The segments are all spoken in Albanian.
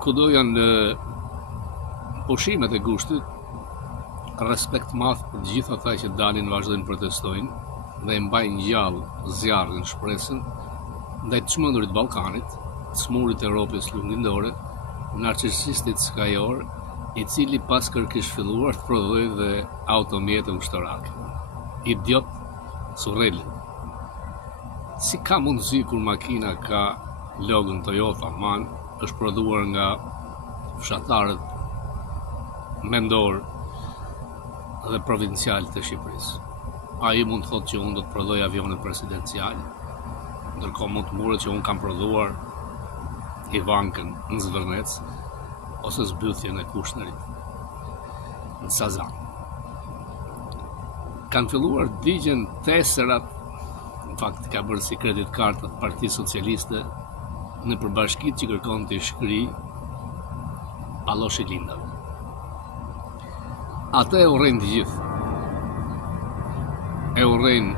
kudo janë pushimet e gushtit, respekt madh për gjithë ata që dalin vazhdojnë protestojnë dhe e mbajnë gjallë zjarrin shpresën ndaj të çmendurit Ballkanit, smurit Europës lindore, narcisistit skajor, i cili pas kërkish filluar të prodhojë dhe automjete ushtarake. Idiot surrel. Si ka mundësi kur makina ka logon Toyota MAN është prodhuar nga fshatarët mendor dhe provincial të Shqipërisë. Ai mund të thotë që unë do të prodhoj avione presidencial, ndërkohë mund të murret që unë kam prodhuar Ivankën në Zvërnec ose zbythjen e Kushnerit në Sazan. Kanë filluar digjen teserat, në fakt ka bërë si kredit kartat Partisë Socialiste në përbashkit që kërkon të shkri palloshi lindave. Ata e urrejnë të gjithë. E urrejnë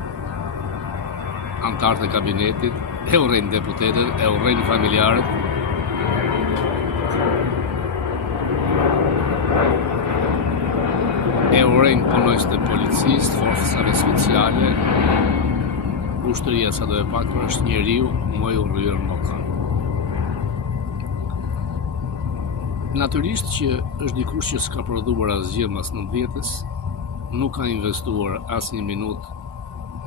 antarët e kabinetit, e urrejnë deputetët, e urrejnë familjarët. E urrejnë punojës të policisë, forcave speciale, ushtëria sa do e pak është njeriu më i urryer në Ballkan. Natyrisht që është dikush që s'ka prodhuar asgjë mas 90-s, nuk ka investuar as një minutë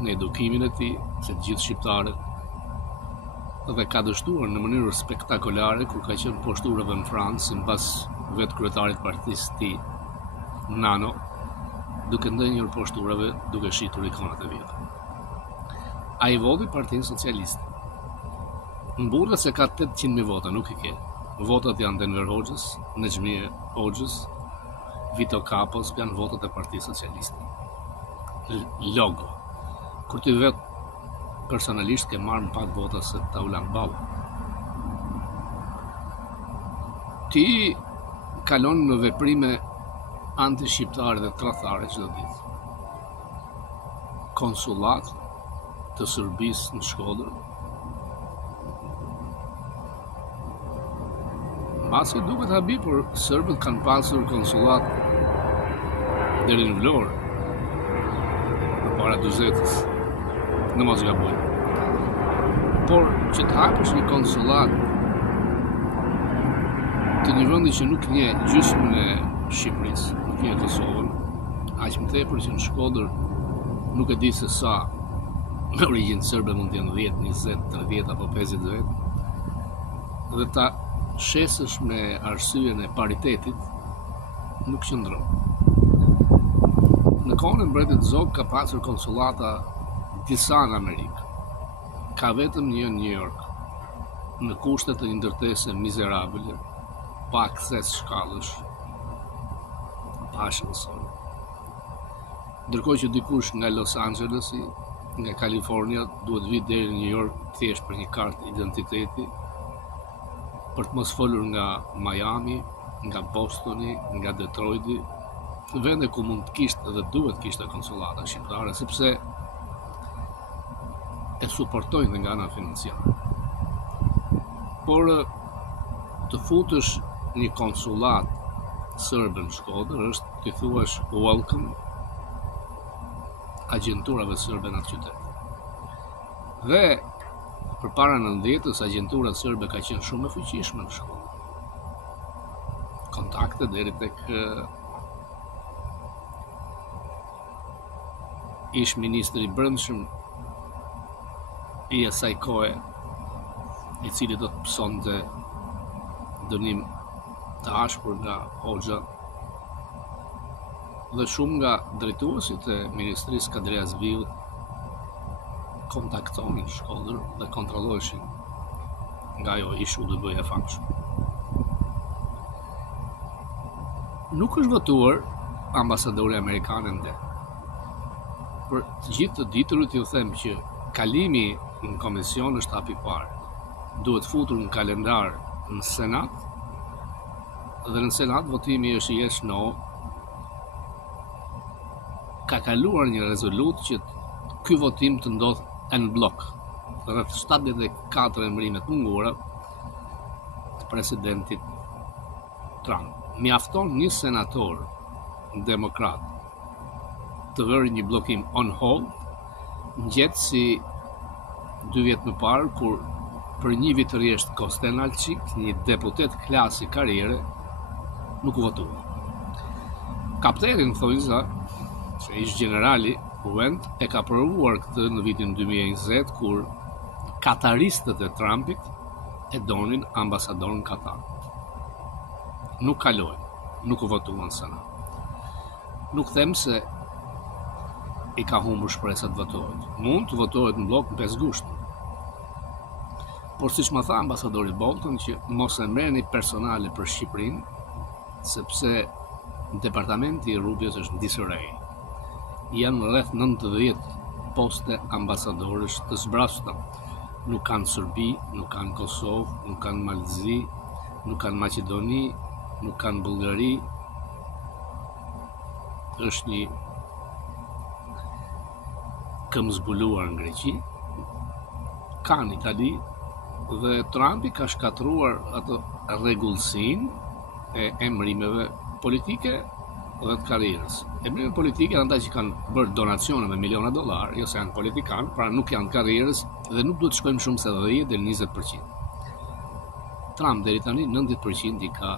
në edukimin e tij, se të gjithë shqiptarët, dhe ka dështuar në mënyrë spektakolare kur ka qenë poshturave në Francë, mbas vetë kryetarit partisë së tij, Nano, duke ndenjur poshturave, duke shitur ikonat e vjetra. Ai voti Partinë Socialiste. Mburret se ka 800.000 vota, nuk i ke. Votat janë Denver Hoxhës, Nexhmie Hoxhës, Vito Kapos, janë votat e Partisë Socialiste. Logo. Kur ti vetë personalisht ke marrë më pak vota se Taulan Balla. Ti kalon në veprime anti-shqiptare dhe tradhtare çdo ditë. Konsullat të Serbisë në Shkodër. Masi duket habi, por serbët kanë pasur konsullat deri në Vlorë përpara 40-s, në mos gaboj. Por që të hapësh një konsullat të një vendi që nuk njeh gjysmën e Shqipërisë, nuk njeh Kosovën, aq më tepër që në Shkodër nuk e di se sa me origjinë serbe mund të jenë 10, 20, 30 apo 50 vjet, dhe ta shesësh me arsyen e paritetit, nuk qëndron. Në kohën e mbretit Zog ka pasur konsullata disa në Amerikë, ka vetëm një në New York, në kushte të një ndërtese mizerabile, pa akses shkallësh, pa shënësor. Ndërkohë që dikush nga Los Angelesi, nga Kalifornia, duhet vit deri në New York thjesht për një kartë identiteti, për të mos folur nga Miami, nga Bostoni, nga Detroiti, vende ku mund të kishte dhe duhet kishte konsullata shqiptare, sepse e suportojnë nga ana financiare. Por të futësh një konsullat serbe në Shkodër është të thuash welcome agjenturave serbe në atë qytet. Dhe përpara 90-s agjentura serbe ka qenë shumë e fuqishme në Shkodër. Kontakte deri tek ish ministri i brendshëm i asaj kohe, i cili do të pësonte dënim të ashpër nga Hoxha, dhe shumë nga drejtuesit e Ministrisë Kadria Zviut kontaktonin Shkodër dhe kontrolloheshin nga ajo ish UDB-ja e famshëm. Nuk është votuar ambasadori amerikan ende. Për të gjithë të diturit ju them që kalimi në komision është hapi parë. Duhet futur në kalendar në Senat, dhe në Senat votimi është yes no. Ka kaluar një rezolut që ky votim të ndodh në blok, rreth 74 emërime të mungura të presidentit Trump. Mjafton një senator demokrat të vërë një blokim on hold, ngjetë si 2 vjet më parë kur për një vit rresht Kosten Alçik, një deputet klasi karriere, nuk u votua. Kapteni më thonjë se ish generali Wendt e ka provuar këtë në vitin 2020 kur kataristët e Trumpit e donin ambasadorin Katar. Nuk kaloi, nuk u votuan sana. Nuk them se i ka humbur shpresat votohet. Mund të votohet në blok në 5 gusht. Por siç më tha ambasadori Bolton që mos e merrni personale për Shqipërinë, sepse departamenti i Rubios është në disërej. Janë rreth 90 poste ambasadorësh të zbrasta. Nuk kanë Serbi, nuk kanë Kosovë, nuk kanë Malzi, nuk kanë Maqedoni, nuk kanë Bullgari. Është një këmbë zbuluar në Greqi, ka në Itali, dhe Trumpi ka shkatruar atë rregullsinë e emërimeve politike dhe të karrierës. Emërimet politike janë ata që kanë bërë donacione me miliona dollar, jo se janë politikanë, pra nuk janë karrierës dhe nuk duhet të shkojmë shumë se 10 deri 20%. Trump deri tani 90% i ka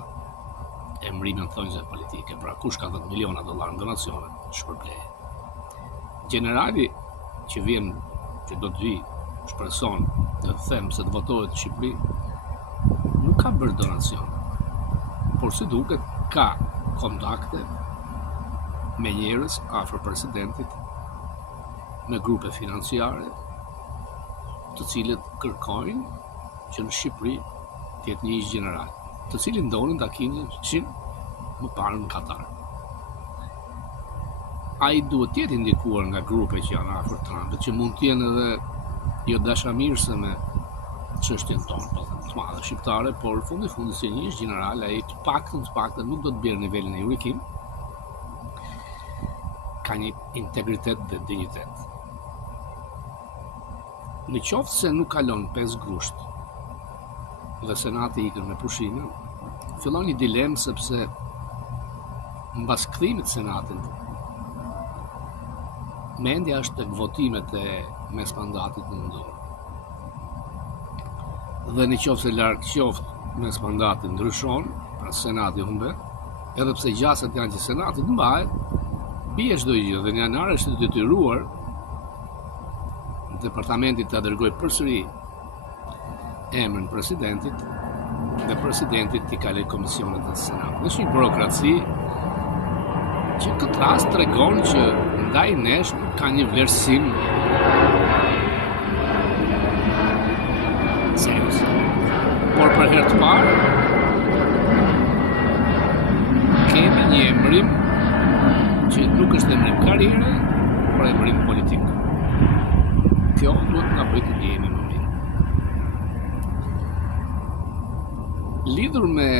emërimin thonjse politike, pra kush ka 10 miliona dollar në donacione, shpërbleje. Generali që vjen, që do të vi, shpreson të them se të votohet në Shqipëri, nuk ka bërë donacion, por si duket ka kontakte me njerëz afër presidentit, me grupe financiare, të cilët kërkojnë që në Shqipëri të jetë një ish general, të cilin ndonin takimin më parë në Katar. Ai duhet të jetë indikuar nga grupe që janë afër Trumpit, që mund të jenë edhe jo dashamirëse me çështjen tonë, të madhe shqiptare, por fundi si një ish general, ai të paktën nuk do të bjerë nivelin e Jurikim, ka një integritet dhe dignitet. Në qoftë se nuk kalon 5 gusht dhe Senati ikën me pushime, fillon një dilemë sepse mbas kthimit Senatit, mendja është tek votimet e mes mandatit në dorë. Dhe në qoftë se larg qoftë mes mandatit ndryshon, pra Senati humbet, edhe pse gjasat janë që Senati të mbahet, bie çdo gjë dhe në janar është detyruar departamenti të dërgojë përsëri emrin presidentit dhe presidentit t'i kaloj komisionet të Senatit. Është një burokraci që në këtë rast tregon që ndaj nesh nuk ka një vlerësim serios. Por për herë të parë kemi një emërim që nuk është emërim karriere, por emërim politik. Kjo duhet nga bëjtë të jemi më mirë. Lidhur me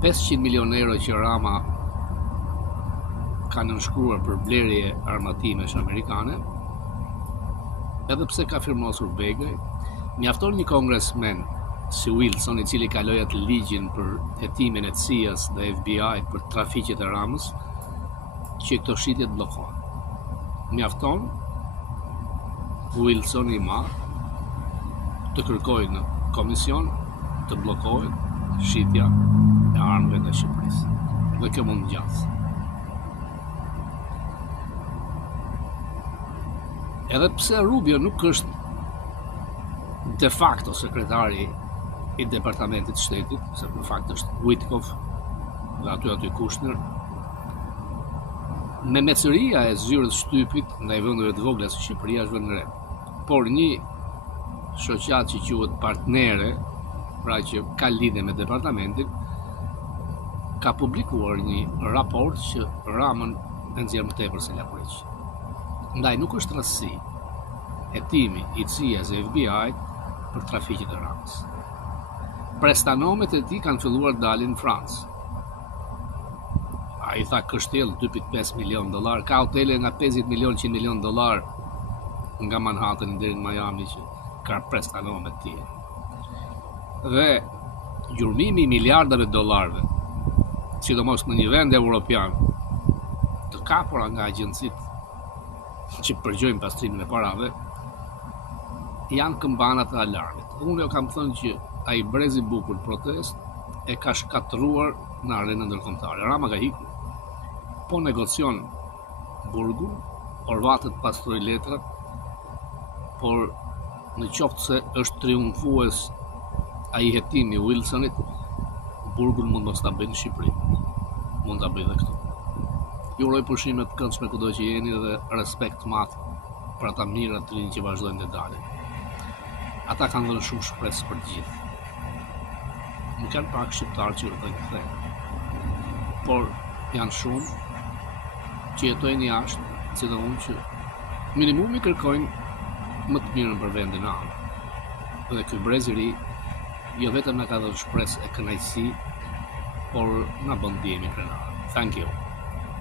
500 milion euro që Rama ka nënshkruar për blerje armatimesh amerikane, edhe pse ka firmosur Begaj, mjafton një kongresmen si Wilson, i cili kaloi atë ligjin për hetimin e CIA-s dhe FBI për trafiqet e Ramës, që këto shitje të bllokohen. Mjafton Wilson i madh të kërkojë në komision të bllokohet shitja e armëve nga Shqipërisë. Dhe kjo mund ngjas. Edhe pse Rubio nuk është de facto sekretari i departamentit shtetit, se në fakt është Witkoff dhe aty Kushner, me mecëria e zyrës shtypit ndaj vendeve të vogla si Shqipëria është vend në re. Por një shoqat që quhet partnere, pra që ka lidhje me departamentin, ka publikuar një raport që Ramën e nxjerr më tepër se lapuriç. Ndaj nuk është rastësi hetimi i CIA-s e FBI për trafiqet e Ramës. Prestanomet e tij kanë filluar dalin në Francë. Ai tha kështjell 2.5 milion dollar, ka hotele nga 50 milion, 100 milion dollar nga Manhattan deri në Miami që ka prestanomet të tjera. Dhe gjurmimi i miliardave dollarëve, sidomos në një vend evropian, të kapura nga agjencitë që përgjojnë pastrimin e parave, janë këmbanat e alarmit. Unë jo kam thënë që ai brezi bukur protest e ka shkatruar në arenën ndërkombëtare. Rama ka hikur, po negocion burgun, Horvatët pastroj letrat, por në qoftë se është triumfues ai hetimi Wilsonit, burgun mund mos ta bëjë në Shqipëri. Mund ta bëjë edhe këtu. Ju uroj pushime të këndshme kudo që jeni dhe respekt madh për ata mirat të rinj që vazhdojnë të dalin. Ata kanë dhënë shumë shpresë për të gjithë. Nuk janë pak shqiptarë që urojnë kthehen, por janë shumë që jetojnë jashtë, sidomos që minimumi kërkojnë më të mirën për vendin anë. Dhe ky brez i ri jo vetëm na ka dhënë shpresë e kënaqësi, por na bën ndjehemi krenar. Thank you.